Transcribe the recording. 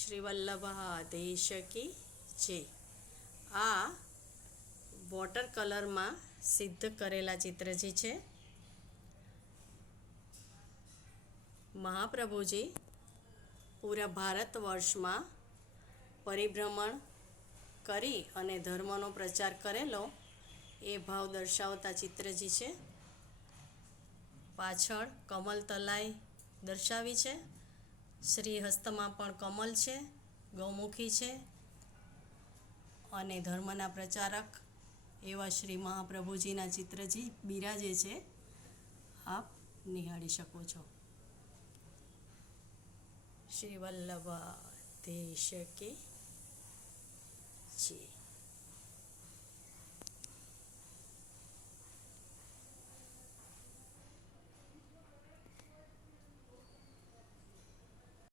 શ્રી વલ્લભાધીશ કી જય. આ વોટર કલરમાં સિદ્ધ કરેલા ચિત્રજી છે. મહાપ્રભુજી પૂરા ભારત વર્ષમાં પરિભ્રમણ કરી અને ધર્મનો પ્રચાર કરેલો એ ભાવ દર્શાવતા ચિત્રજી છે. પાછળ કમલ તલાઈ દર્શાવી છે. શ્રી હસ્તમાં પણ કમલ છે, ગૌમુખી છે અને ધર્મના પ્રચારક એવા શ્રી મહાપ્રભુજીના ચિત્રજી બિરાજે છે. આપ નિહાળી શકો છો. શ્રી વલ્લભાધીશ કી જય.